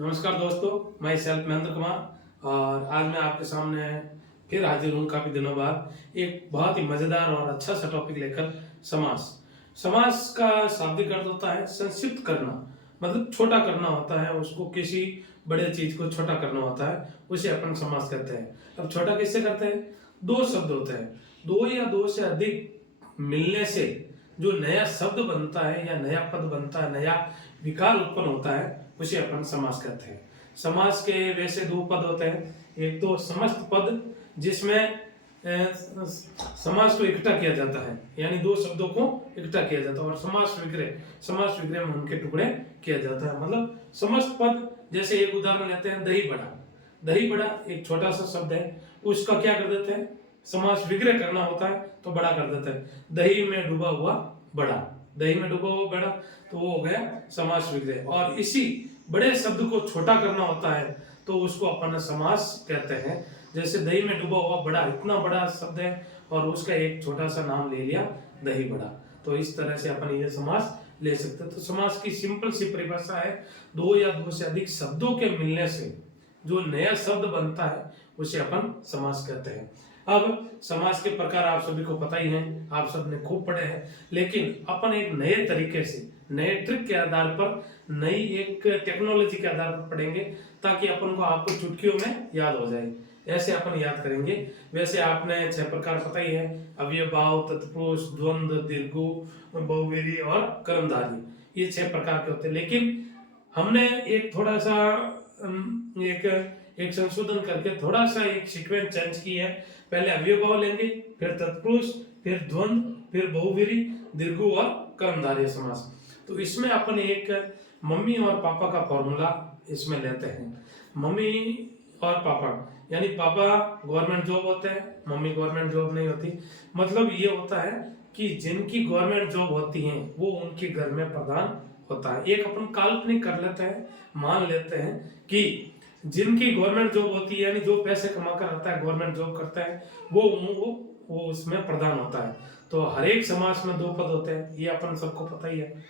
नमस्कार दोस्तों, मैं सेल्फ महेंद्र कुमार और आज मैं आपके सामने फिर हाजिर हूँ काफ़ी दिनों बाद एक बहुत ही मज़ेदार और अच्छा सा टॉपिक लेकर। समास। समास का शाब्दिक अर्थ होता है संक्षिप्त करना, मतलब छोटा करना होता है उसको, किसी बड़े चीज़ को छोटा करना होता है, उसे अपन समास कहते हैं। अब छोटा किससे करते हैं? दो शब्द होते हैं, दो या दो से अधिक मिलने से जो नया शब्द बनता है या नया पद बनता है, नया विकार उत्पन्न होता है, उसे अपन समास कहते हैं। समास के वैसे दो पद होते हैं, एक तो समस्त पद जिसमें समास को इकट्ठा किया जाता है, यानी दो शब्दों को इकट्ठा किया जाता है, और समास विग्रह में उनके टुकड़े किया जाता है। मतलब समस्त पद, जैसे एक उदाहरण लेते हैं, दही बड़ा। दही बड़ा एक छोटा सा शब्द है, उसका क्या कर देते हैं? समास विग्रह करना होता है तो बड़ा कर देते हैं। दही में डूबा हुआ बड़ा, दही में डूबा हुआ बड़ा, तो वो हो गया समास विग्रह। और इसी बड़े शब्द को छोटा करना होता है तो उसको अपन समास कहते हैं। जैसे दही में डूबा हुआ बड़ा, इतना बड़ा शब्द है और उसका एक छोटा सा नाम ले लिया, दही बड़ा। तो इस तरह से अपन ये समास ले सकते हैं। तो समास की सिंपल सी परिभाषा है, दो या दो से अधिक शब्दों के मिलने से जो नया शब्द बनता है उसे अपन समास कहते हैं। अब समास के प्रकार आप सभी को पता ही है, आप सब ने खूब पढ़े हैं, लेकिन अपन एक नए तरीके से, नए ट्रिक के आधार पर, नई एक टेक्नोलॉजी के आधार पर पढ़ेंगे, ताकि अपन को आपको चुटकियों में याद हो जाए। ऐसे अपन याद करेंगे। वैसे आपने 6 प्रकार पता ही है, अव्यय भाव, तत्पुरुष, द्वंद्व, दीर्घु, बहुव्रीहि और कर्मधारय, ये 6 प्रकार के होते हैं। लेकिन हमने एक थोड़ा सा एक संशोधन करके थोड़ा सा एक सीक्वेंस चेंज की है। पहले अव्यय भाव लेंगे, फिर तत्पुरुष, फिर द्वंद्व, फिर बहुव्रीहि, दीर्घु और कर्मधारय समास। तो इसमें अपन एक मम्मी और पापा का फॉर्मूला इसमें लेते हैं। मम्मी और पापा, यानी पापा गवर्नमेंट जॉब होते हैं, मम्मी गवर्नमेंट जॉब नहीं होती। मतलब ये होता है कि जिनकी गवर्नमेंट जॉब होती है वो उनके घर में प्रधान होता है। एक अपन काल्पनिक कर लेते हैं, मान लेते हैं कि जिनकी गवर्नमेंट जॉब होती है, यानी जो पैसे कमा कर आता है, गवर्नमेंट जॉब करता है, वो उसमें प्रधान होता है। तो हर एक समास में 2 पद होते हैं, ये अपन सबको पता ही है।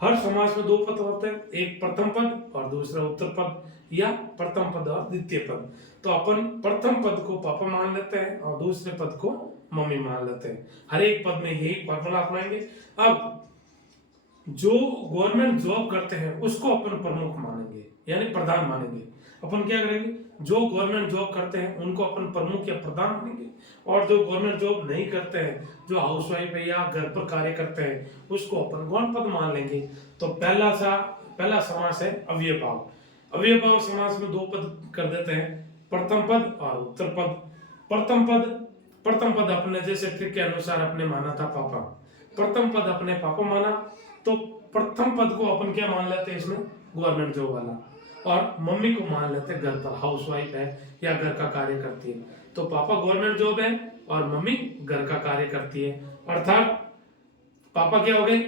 हर समास में 2 पद होते हैं, एक प्रथम पद और दूसरा उत्तर पद, या प्रथम पद और द्वितीय पद। तो अपन प्रथम पद को पापा मान लेते हैं और दूसरे पद को मम्मी मान लेते हैं। हर एक पद में यही फॉर्मूला अपनाएंगे। अब जो गवर्नमेंट जॉब करते हैं उसको अपन प्रमुख मानेंगे, यानी प्रधान मानेंगे। अपन क्या करेंगे? जो गवर्नमेंट जॉब करते हैं उनको अपन प्रमुख या प्रधान मानेंगे, और जो गवर्नमेंट जॉब नहीं करते हैं, जो हाउसवाइफ है या घर पर कार्य करते हैं, उसको अपन गौण पद मान लेंगे। तो पहला समास है अव्यय भाव। अव्यय भाव समास में 2 पद कर देते हैं, प्रथम पद और उत्तर पद। प्रथम पद अपने जैसे ट्रिक के अनुसार अपने माना था पापा, प्रथम पद अपने पापा माना, तो प्रथम पद को अपन क्या मान लेते हैं इसमें? गवर्नमेंट जॉब वाला। और मम्मी को मान लेते हैं घर पर हाउसवाइफ है या घर का कार्य करती है। तो पापा गवर्नमेंट जॉब है और मम्मी घर का कार्य करती है, अर्थात पापा क्या हो गए?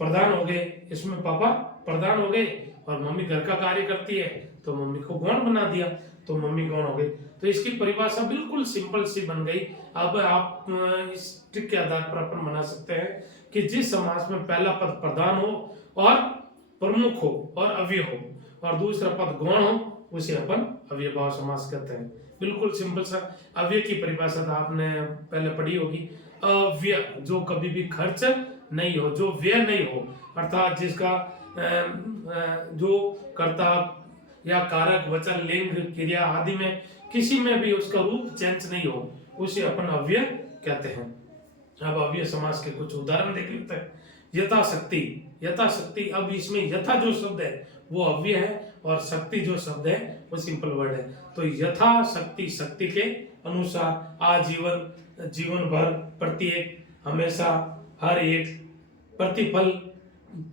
प्रधान हो गए। इसमें पापा प्रधान हो गए और मम्मी घर का कार्य करती है, तो मम्मी को गौण बना दिया, तो मम्मी गौण हो गई। तो इसकी परिभाषा बिल्कुल सिंपल सी बन गई। अब आप इस ट्रिक के आधार पर अपन बना सकते हैं कि जिस समास में पहला पद प्रधान हो और प्रमुख हो और अव्यय हो और दूसरा पद गौण हो, उसे अपन अव्यय भाव समास कहते हैं। बिल्कुल सिंपल सा। अव्यय की परिभाषा तो आपने पहले पढ़ी होगी, अव्यय जो कभी भी खर्च नहीं हो, जो व्यय नहीं हो, अर्थात जिसका जो कर्ता या कारक, वचन, लिंग, क्रिया आदि में किसी में भी उसका रूप चेंज नहीं हो, उसे अपन अव्यय कहते हैं। अब अव्यय समास के कुछ उदाहरण देख लेते हैं। यथाशक्ति। अब इसमें यथा जो शब्द है वो अव्यय है और शक्ति जो शब्द है वो सिंपल वर्ड है। तो यथाशक्ति, शक्ति के अनुसार, आजीवन, जीवन भर, प्रत्येक, हमेशा, हर एक, प्रतिफल,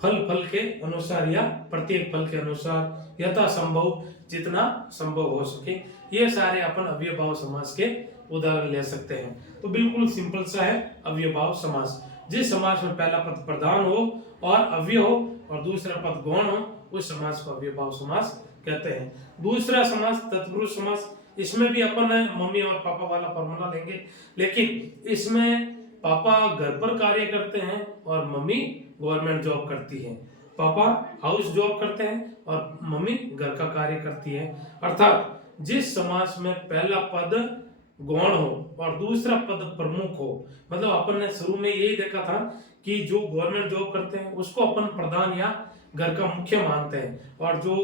फल के अनुसार या प्रत्येक फल के अनुसार, यथा संभव, जितना संभव हो सके। ये सारे अपन अव्यय भाव समास के उदाहरण ले सकते हैं। तो बिल्कुल सिंपल सा है अव्यय भाव समास। जिस समास में पहला पद प्रधान हो और अव्यय हो और दूसरा पद गौण हो, उस समास को अव्यय भाव समास कहते हैं। दूसरा समास तत्पुरुष समास। इसमें भी अपन मम्मी और पापा वाला फॉर्मूला लेंगे, लेकिन इसमें पापा घर पर कार्य करते हैं और मम्मी गवर्नमेंट जॉब करती है। पापा हाउस जॉब करते हैं और मम्मी घर का कार्य करती है। अर्थात जिस समास में पहला पद गौण हो और दूसरा पद प्रमुख हो, मतलब अपन ने शुरू में यही देखा था कि जो गवर्नमेंट जॉब करते हैं उसको अपन प्रधान या घर का मुख्य मानते हैं, और जो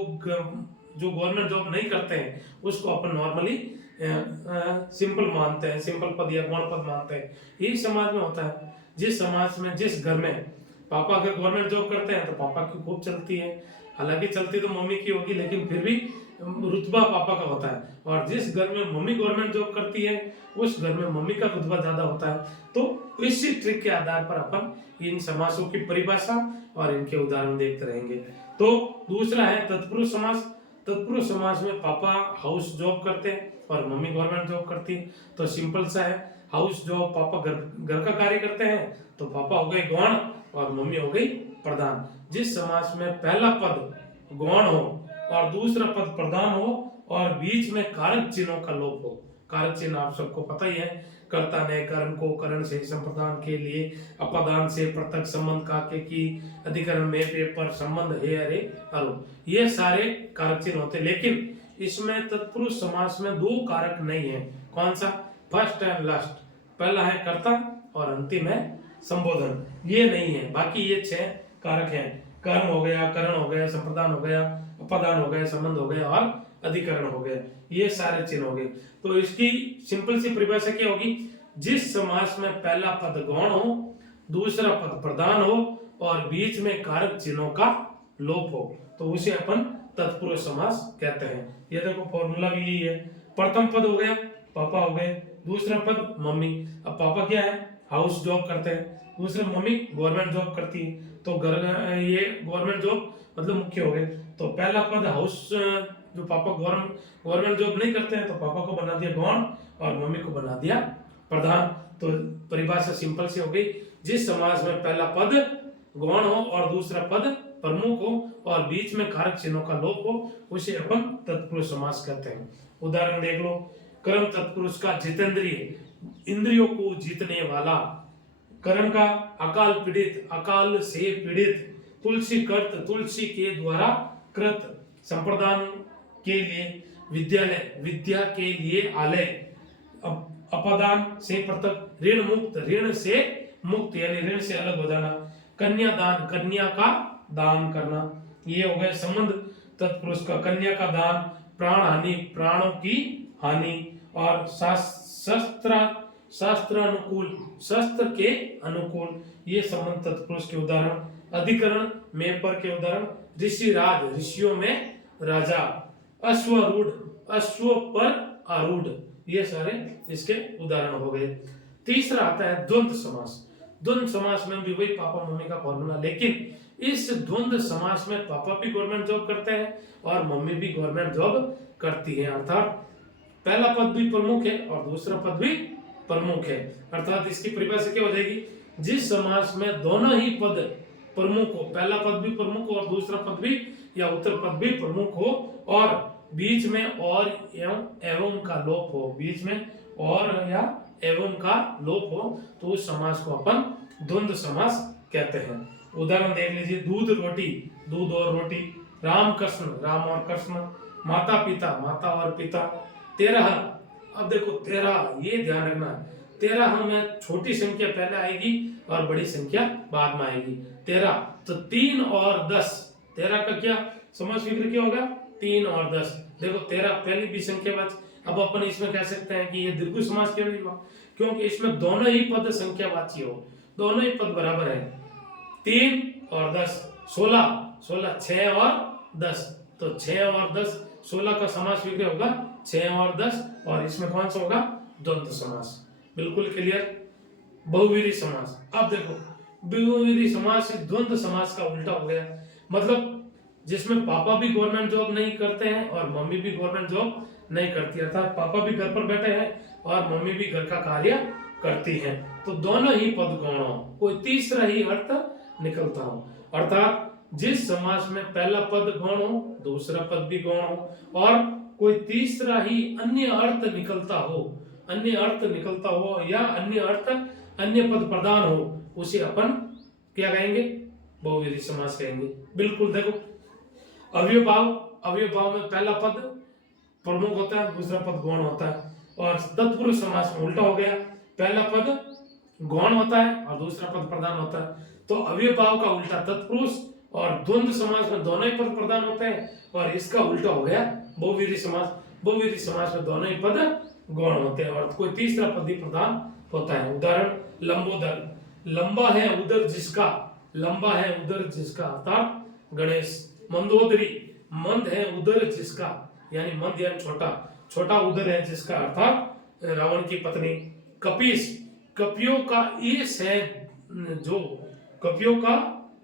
गवर्नमेंट जॉब नहीं करते हैं उसको अपन नॉर्मली सिंपल मानते हैं, सिंपल पद या गौण पद मानते हैं। यही समाज में होता है। जिस समाज में, जिस घर में पापा अगर गवर्नमेंट जॉब करते हैं तो पापा की खूब चलती है, हालांकि चलती तो मम्मी की होगी लेकिन फिर भी रुतबा पापा का होता है। और जिस घर में मम्मी गवर्नमेंट जॉब करती है उस घर में मम्मी का रुतबा ज्यादा होता है। तो इसी ट्रिक के आधार पर अपन इन समासों की परिभाषा और इनके उदाहरण देखते रहेंगे। तो दूसरा है तत्पुरुष समास। तत्पुरुष समास में पापा हाउस जॉब करते हैं और मम्मी गवर्नमेंट जॉब करती है। तो सिंपल सा है, हाउस जॉब पापा घर का कार्य करते हैं तो पापा हो गए गौण और मम्मी हो गई प्रधान। जिस समास में पहला पद गौण हो और दूसरा पद प्रधान हो और बीच में कारक चिन्हों का लोप हो। कारक चिन्ह आप सबको पता ही है, कर्ता ने कर्म को करण से संप्रदान के लिए, अपादान से पृथक संबंध काके की, अधिकरण में पेपर संबंध है अरे अरु, ये सारे कारक चिन्ह होते। लेकिन इसमें तत्पुरुष समास में दो कारक नहीं है। कौन सा? First and last. पहला है कर्ता और अंतिम है संबोधन, ये नहीं है। बाकी ये 6 कारक हैं। कर्म हो गया, करण हो गया, संप्रदान हो गया, अपादान हो गया, संबंध हो गया और अधिकरण हो गया, ये सारे चिन्ह हो गए। तो इसकी सिंपल सी परिभाषा क्या होगी? जिस समास में पहला पद गौण हो, दूसरा पद प्रधान हो और बीच में कारक चिन्हों का लोप हो तो उसे अपन तत्पुरुष समास कहते हैं। ये देखो फॉर्मूला भी यही है। प्रथम पद हो गया पापा हो गए, दूसरा पद मम्मी। अब पापा क्या है? हाउस जॉब करते हैं, दूसरे मम्मी गवर्नमेंट जॉब करती है। तो घर ये गवर्नमेंट जॉब मतलब मुख्य हो गए। तो पहला पद हाउस, जो पापा गवर्नमेंट जॉब नहीं करते हैं तो पापा को बना दिया गौण और मम्मी को बना दिया प्रधान। तो परिभाषा सिंपल सी हो गई, जिस समास में पहला पद गौण हो और दूसरा पद प्रमुख हो और बीच में कारक चिन्हों का लोप हो उसे अपन तत्पुरुष समास कहते हैं। उदाहरण देख लो, कर्म तत्पुरुष का जितेंद्रिय, इंद्रियों को जीतने वाला। करण का अकाल पीड़ित, अकाल से पीड़ित। तुलसी कर्त, तुलसी के द्वारा कृत। संप्रदान के लिए विद्यालय, विद्या के लिए आलय। अपादान से पृथक, ऋण मुक्त, ऋण से मुक्त यानी ऋण से अलग हो जाना। कन्यादान, कन्या का दान करना। ये हो गया संबंध तत्पुरुष का। कन्या का दान, प्राण हानि, प्राणों की हानि। और शास्त्र अनुकूल, शस्त्र के अनुकूल, ये संबंध तत्पुरुष के उदाहरण। अधिकरण में पर के उदाहरण, ऋषि राज, ऋषियों में राजा। अश्वरूढ़, अश्व पर आरूढ़, ये सारे इसके उदाहरण हो गए। तीसरा आता है द्वंद्व समास। द्वंद्व समास में भी वही पापा मम्मी का फॉर्मूला, लेकिन इस द्वंद्व समास में पापा भी गवर्नमेंट जॉब करते हैं और मम्मी भी गवर्नमेंट जॉब करती है। अर्थात पहला पद भी प्रमुख है और दूसरा पद भी प्रमुख है। अर्थात इसकी परिभाषा क्या हो जाएगी? जिस समास में दोनों ही पद प्रमुख हो, पहला पद भी प्रमुख हो और दूसरा पद भी या उत्तर पद भी प्रमुख हो और बीच में और एवं का लोप हो, बीच में और या एवं का लोप हो तो उस समास को अपन द्वंद्व समास कहते हैं। उदाहरण देख लीजिए, दूध रोटी, दूध और रोटी। राम कृष्ण, राम और कृष्ण। माता पिता, माता और पिता। 13, अब देखो 13, ये ध्यान रखना, 13 में छोटी संख्या पहले आएगी और बड़ी संख्या बाद में आएगी। 13 तो 3 और 10, 13 का क्या समास विग्रह क्या होगा? 3 और 10। देखो 13 पहली भी संख्या बच। अब अपन इसमें कह सकते हैं कि ये दीर्घ समास क्यों नहीं हुआ? क्योंकि इसमें दोनों ही पद संख्यावाची हो, दोनों ही पद बराबर है। 3 और 10, 16, 6 और 10, तो 6 और 10, 16 का समास विग्रह होगा 6 और 10 और इसमें कौन सा होगा? द्वंद्व समास। बिल्कुल क्लियर। बहुवीरी समास, अब देखो बहुवीरी समास द्वंद्व समास का उल्टा हो गया, मतलब जिसमें पापा भी गवर्नमेंट जॉब नहीं करते हैं और मम्मी भी गवर्नमेंट जॉब नहीं करती, अर्थात पापा भी घर पर बैठे हैं और मम्मी भी घर का कार्य करती हैं, तो दोनों ही पद गौण हो, कोई तीसरा ही अर्थ निकलता हो। अर्थात जिस समास में पहला पद गौण हो, दूसरा पद भी गौण हो और कोई तीसरा ही अन्य अर्थ निकलता हो, अन्य अर्थ निकलता हो या अन्य अर्थ अन्य पद प्रदान हो, उसे अपन क्या कहेंगे? बहुवीरी समास कहेंगे। बिल्कुल देखो, अवयव भाव में पहला पद प्रमुख होता है, दूसरा पद गौण होता है। और तत्पुरुष समास में उल्टा हो गया, पहला पद गौण होता है और दूसरा पद प्रधान होता है। तो अवयव भाव का उल्टा तत्पुरुष, और द्वंद्व समास में दोनों ही पद प्रधान होते हैं, और इसका उल्टा हो गया बहुवीरी समास। बहुवीरी समास में दोनों ही पद गौण होते हैं और कोई तीसरा पद ही प्रधान होता है। उदाहरण, लंबोदर, लंबा है उदर जिसका, लंबा है उदर जिसका अर्थात गणेश। मंदोदरी, मंद है उदर जिसका, यानी मंद यानी छोटा, छोटा उदर है जिसका अर्थात रावण की पत्नी। कपीस, कपियों का ईश है जो, कपियों का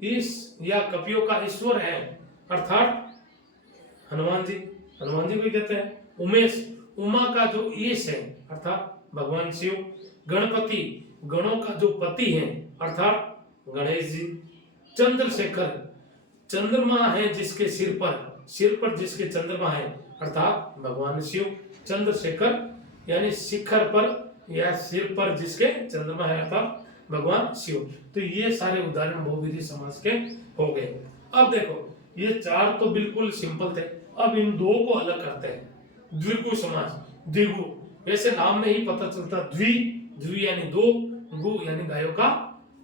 ईश या कपियों का ईश्वर है अर्थात हनुमान जी, हनुमान जी को कहते हैं। उमेश, उमा का जो ईश है अर्थात भगवान शिव। गणपति, गणों का जो पति है अर्थात गणेश जी। चंद्रशेखर, चंद्रमा है जिसके सिर पर जिसके चंद्रमा है अर्थात भगवान शिव। चंद्रशेखर यानी शिखर पर या सिर पर जिसके चंद्रमा है अर्थात भगवान शिव। तो ये सारे उदाहरण बहुवीरी समास के हो गए। अब देखो, ये चार तो बिल्कुल सिंपल थे, अब इन दो को अलग करते हैं। द्विगु समास, द्विगु वैसे नाम में ही पता चलता, द्वि यानी दो, गु यानी गायों का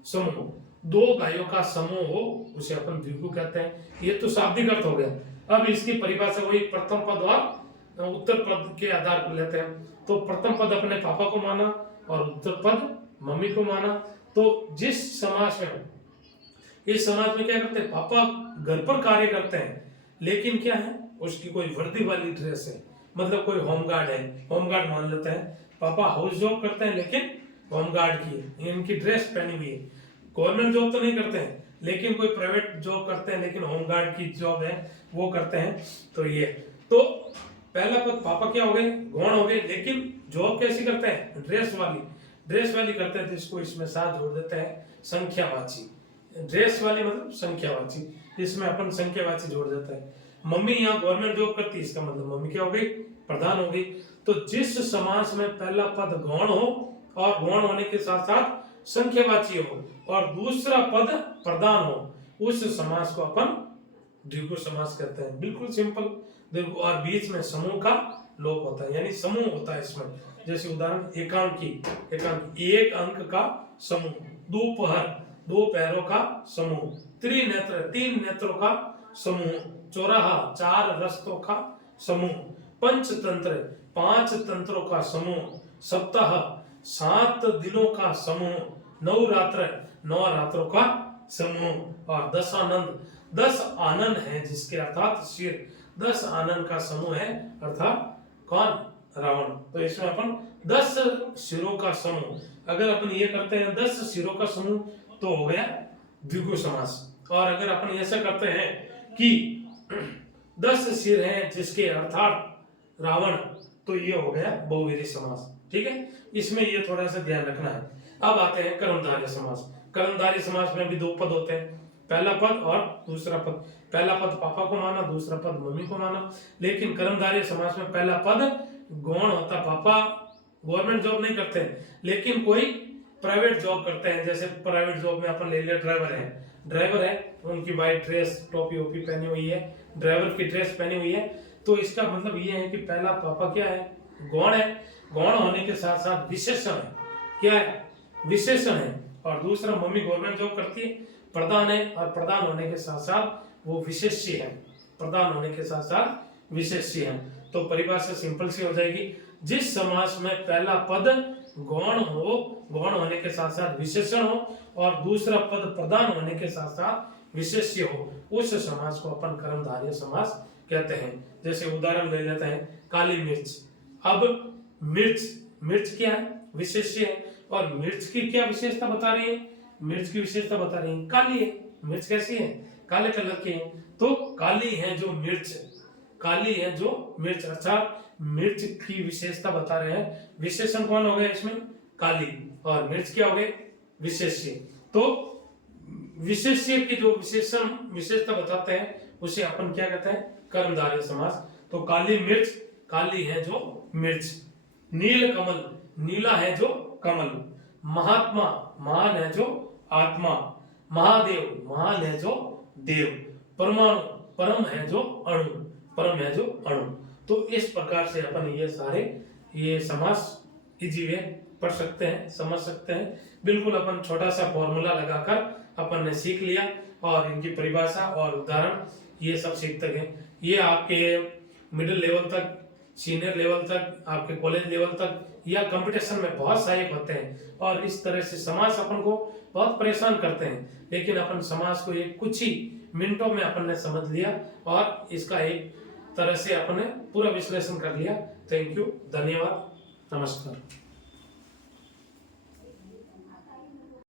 समूह, दो गायों का समूह हो उसे अपन द्विगु कहते हैं। ये तो शाब्दिक अर्थ हो गया। अब इसकी परिभाषा वही प्रथम पद और उत्तर पद के आधार पर लेते हैं। तो प्रथम पद अपने पापा को माना और उत्तर पद मम्मी को माना। तो जिस समास में, इस समाज में क्या करते हैं, पापा घर पर कार्य करते हैं लेकिन क्या है, उसकी कोई वर्दी वाली ड्रेस है, मतलब कोई होमगार्ड है, होमगार्ड मान लेते हैं। पापा हाउस जॉब करते हैं लेकिन होमगार्ड की इनकी ड्रेस पहनी हुई है। गवर्नमेंट जॉब तो नहीं करते हैं लेकिन कोई प्राइवेट जॉब करते हैं, लेकिन होमगार्ड की जॉब है वो करते हैं। तो ये तो पहला पद पापा क्या हो गए, गौण हो गए, लेकिन जॉब कैसी करते हैं, ड्रेस वाली करते हैं। तो इसको इसमें साथ जोड़ देते हैं संख्यावाची। ड्रेस वाली मतलब संख्यावाची, इसमें अपन संख्यावाची जोड़ देते हैं। मम्मी यहाँ गवर्नमेंट जॉब करती है, इसका मतलब मम्मी क्या हो गई, प्रधान हो गई। तो जिस समास में पहला पद गौण हो और गौण होने के साथ साथ संख्यावाची हो और दूसरा पद प्रधान हो, उस समास को अपन द्विगु समास कहते हैं। बिल्कुल सिंपल। देखो, और बीच में समूह का लोप होता है, यानी समूह होता है इसमें। जैसे उदाहरण, एकांकी, एक अंक का समूह। दोपहर, दो पैरों का समूह। त्रिनेत्र, तीन नेत्रों का समूह। चौराहा, चार रास्तों का समूह। पंचतंत्र, पांच तंत्रों का समूह। सप्ताह, 7 दिनों का समूह। नवरात्र, 9 रात्रों का समूह। और 10 आनंद, 10 आनंद है जिसके अर्थात सिर, 10 आनंद का समूह है अर्थात कौन, रावण। तो इसमें अपन 10 सिरों का समूह, अगर अपन ये करते हैं 10 सिरों का समूह तो हो गया द्विगु समास। और अगर अपन ऐसा करते हैं कि 10 सिर हैं जिसके अर्थात रावण, तो ये हो गया बहुवीरी समास। ठीक है, इसमें ये थोड़ा सा ध्यान रखना है। अब आते हैं कर्मधारय समास। कर्मधारय समास में भी दो पद होते हैं, पहला पद और दूसरा पद। पहला पद पापा को माना, दूसरा पद मम्मी को माना। लेकिन कर्मधारय समास में पहला पद गौण होता। पापा गवर्नमेंट जॉब नहीं करते लेकिन कोई प्राइवेट जॉब करते हैं। जैसे प्राइवेट जॉब में अपन ले लिया, ड्राइवर है, उनकी वाइट ड्रेस, टोपी ओपी पहनी हुई है, ड्राइवर की ड्रेस पहनी हुई है। तो इसका मतलब ये है कि पहला पापा क्या है, गौण है। गौण होने के साथ साथ विशेषण है, क्या है, विशेषण है। और दूसरा मम्मी गवर्नमेंट जॉब करती है, प्रधान है, और प्रधान होने के साथ साथ वो विशेष्य है, प्रधान होने के साथ साथ विशेष्य है। तो परिभाषा सिंपल सी हो जाएगी, जिस समास में पहला पद गौण हो, गौण होने के साथ साथ विशेषण हो, और दूसरा पद प्रधान होने के साथ साथ विशेष्य हो, उस समास को अपन कर्मधारय समास कहते हैं। जैसे उदाहरण ले लेते हैं, काली मिर्च। अब मिर्च क्या है, विशेष्य है, और मिर्च की क्या विशेषता बता रही है, मिर्च की विशेषता बता रही है काली है। मिर्च कैसी है, काले कलर की है। तो काली है जो मिर्च, काली है जो मिर्च, अच्छा मिर्च की विशेषता बता रहे हैं। विशेषण कौन हो गया इसमें, काली, और मिर्च क्या हो गए, विशेष्य। तो विशेष्य की जो विशेषता बताते हैं उसे अपन क्या कहते हैं, कर्मधारय समास। तो काली मिर्च, काली है जो मिर्च। नील कमल, नीला है जो कमल। महात्मा, महान है जो आत्मा। महादेव, महान है जो देव, परमाणु, परम है जो अणु, परम है जो अणु। तो इस प्रकार से अपन ये सारे ये समास इजी वे पढ़ सकते हैं, समझ सकते हैं। बिल्कुल अपन छोटा सा फॉर्मूला लगाकर अपन ने सीख लिया और इनकी परिभाषा और उदाहरण ये सब सीखते गए। ये आपके मिडिल लेवल तक, सीनियर लेवल तक, आपके कॉलेज लेवल तक या कंपटीशन में बहुत सहायक होते हैं। और इस तरह से समास अपन को बहुत परेशान करते हैं, लेकिन अपन समास को एक कुछ ही मिनटों में अपन ने समझ लिया और इसका एक तरह से अपन ने पूरा विश्लेषण कर लिया। थैंक यू, धन्यवाद, नमस्कार।